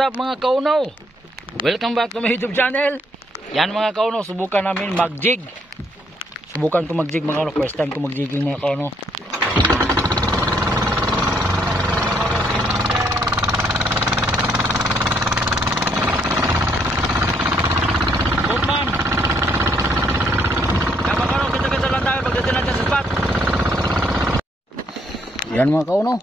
What's up mga kauno? Welcome back to my YouTube channel. Yan mga kauno, subukan namin mag-jig. Subukan ko mag-jig mga kauno. First time ko mag-jigging mga kauno. Yan mga kauno,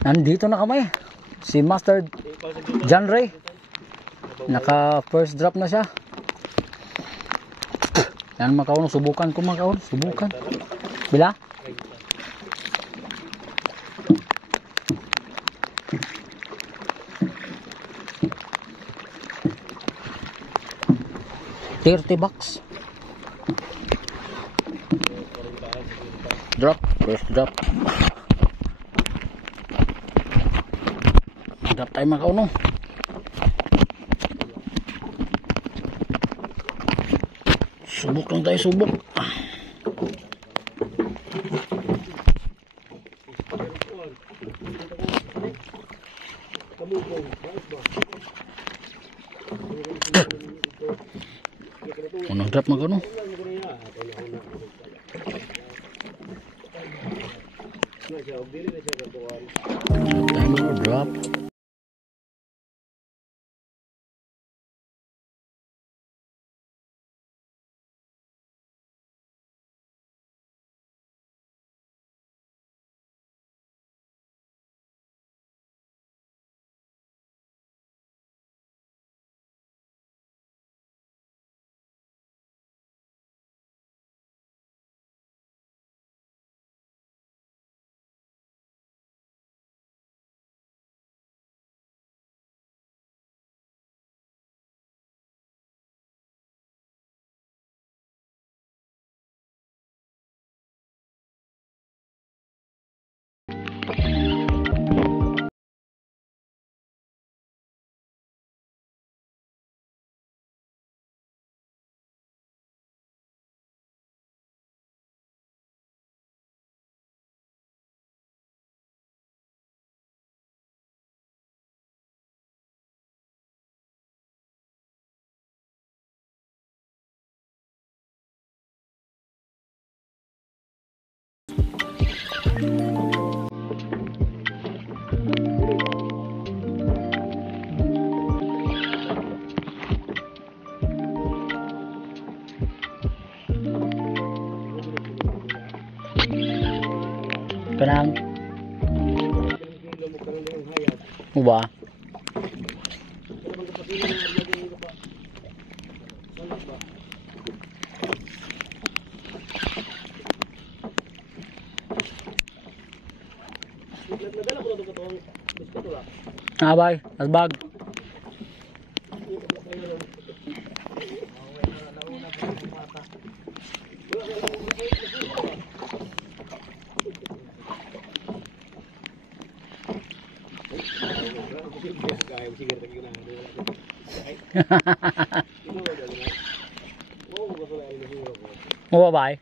nandito na kami. Si Master John Ray, naka first drop na siya. Yan mga kauno, subukan ko mga kauno. Subukan. Bila? $30. Drop, first drop. Drop tayo mga kauno. Subok lang tayo, subok. Unang drop mga kauno. Drop. Kanang mo ba? Abay, asbag. Mau ba?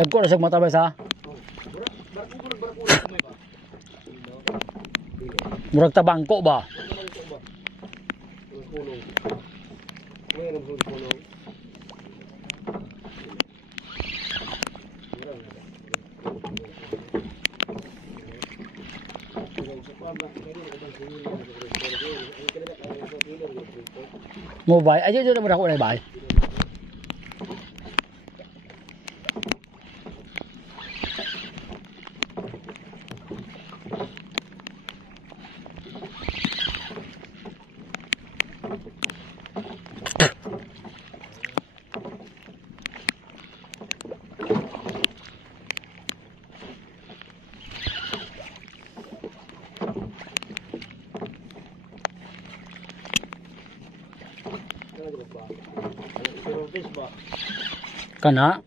Dagko na sa mata ba sa? Murag tabangko ba? Mo bay, ayo jo na ako na bay. Pero Kana?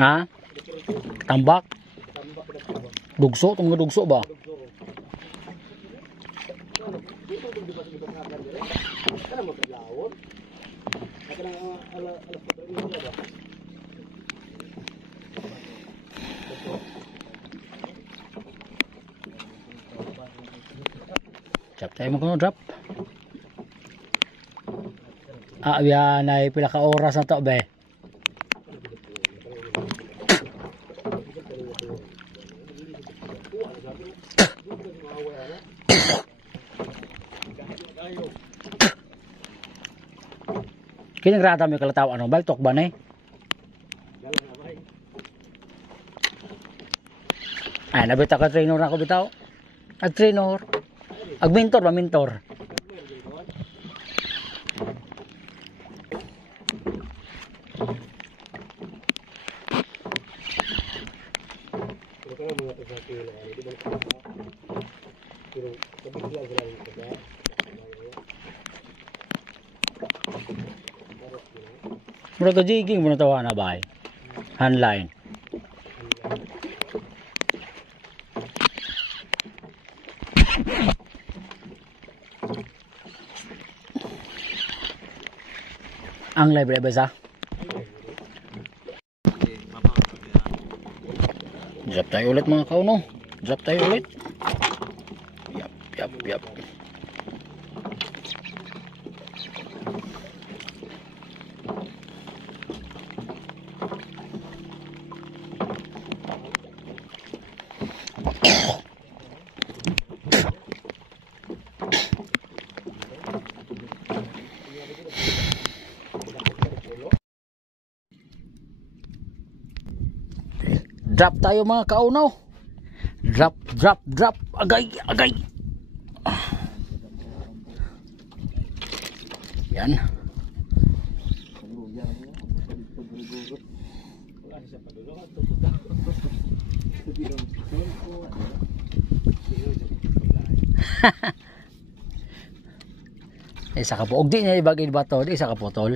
Ha? Tambak? Dugso? Itong mga dugso ba? Drop tayo mo kung drop. Yan ay pila ka oras na to be. Kining rata mi kalataw ano baltok ba ni? Ay nabita ka trainer na ako bitaw. Ag trainer. Ag mentor ba mentor? Mura ka jigging mo na tawa na ba? Handline. Ang libre ba sa? Drop tayo ulit mga kauno. Drop tayo ulit. Yap. Drop tayo mga kauno. Drop. Agay. Yan. Isa ka po. Og di niya ibagay ba to? Isa ka potol.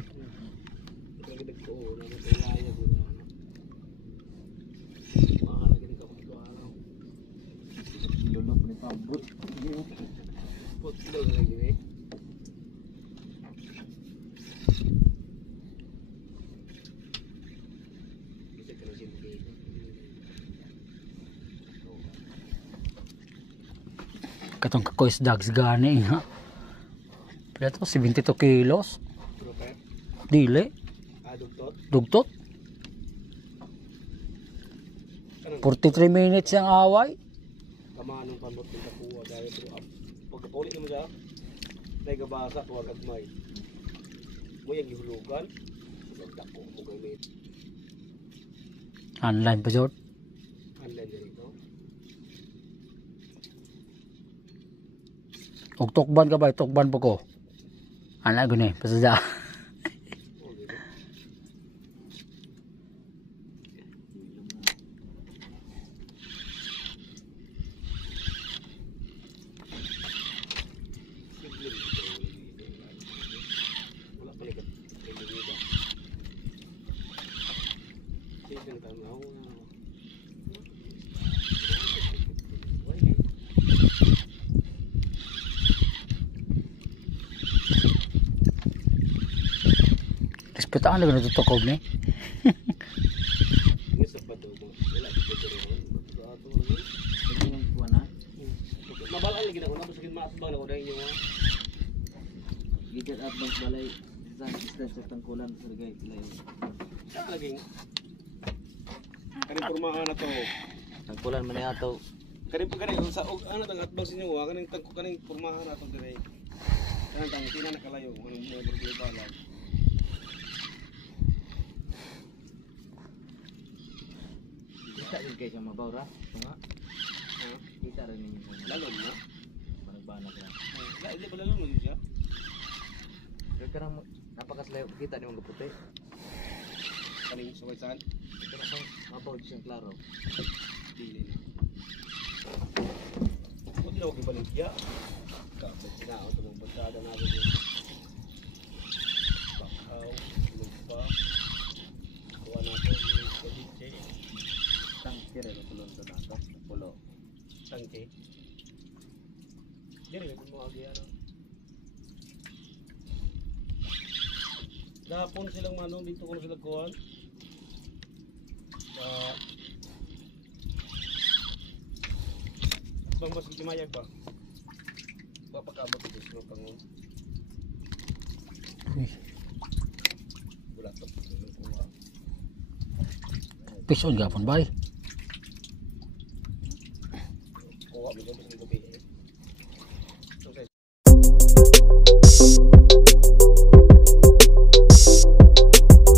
Katong kakoys dags gani ha. Pero ito 72 kilos. Dili. Dugtot. 43 minutes ang away. Kamanong pamot ng kapuwa dahil pagkapulit naman siya dahil gabasa huwag agmay mo yung gihulugan nagdako mo gamit Online pa jud. online din ito Og tukban ka ba? Tukban po ko. Ana guni pasadya. Respetaan na natutukog ni. Mabalaan lagi na ko na busugin maasbang na ko dahil nyo Gigat at balay sa isla sa tangkulan sa ligay ilayo. sa laging kaning pormahan na to Tangkulan man ato. kaning sa ano tang atbang sinyo kaning pormahan na to dire kanang tang tina na kalayo kanang mga berkulo balag Kita rin kayo siya mabawra. Nga. Kita rin ninyo. lalom na Managbanag lang. hindi ba lalom mo siya Pero karang napakaslayo kita ni mga puti. kaning suway saan Ito na kang mabaw siyang klaro. dili na Hindi na huwag ibaligya. Kapit na ako itong bagsada natin yun. Bakaw, lupa. Kuha natin yung ceviche. Tangkir rin tulong to nato. Pulo. Tangke. Hindi rin kung mga agyan. Dahapon silang manong dito kung sila kuhan. Bang mas gimayag ba? Papakabot ito sa mga pangon. Uy, Wala to. Kuha. fish on gapon bay.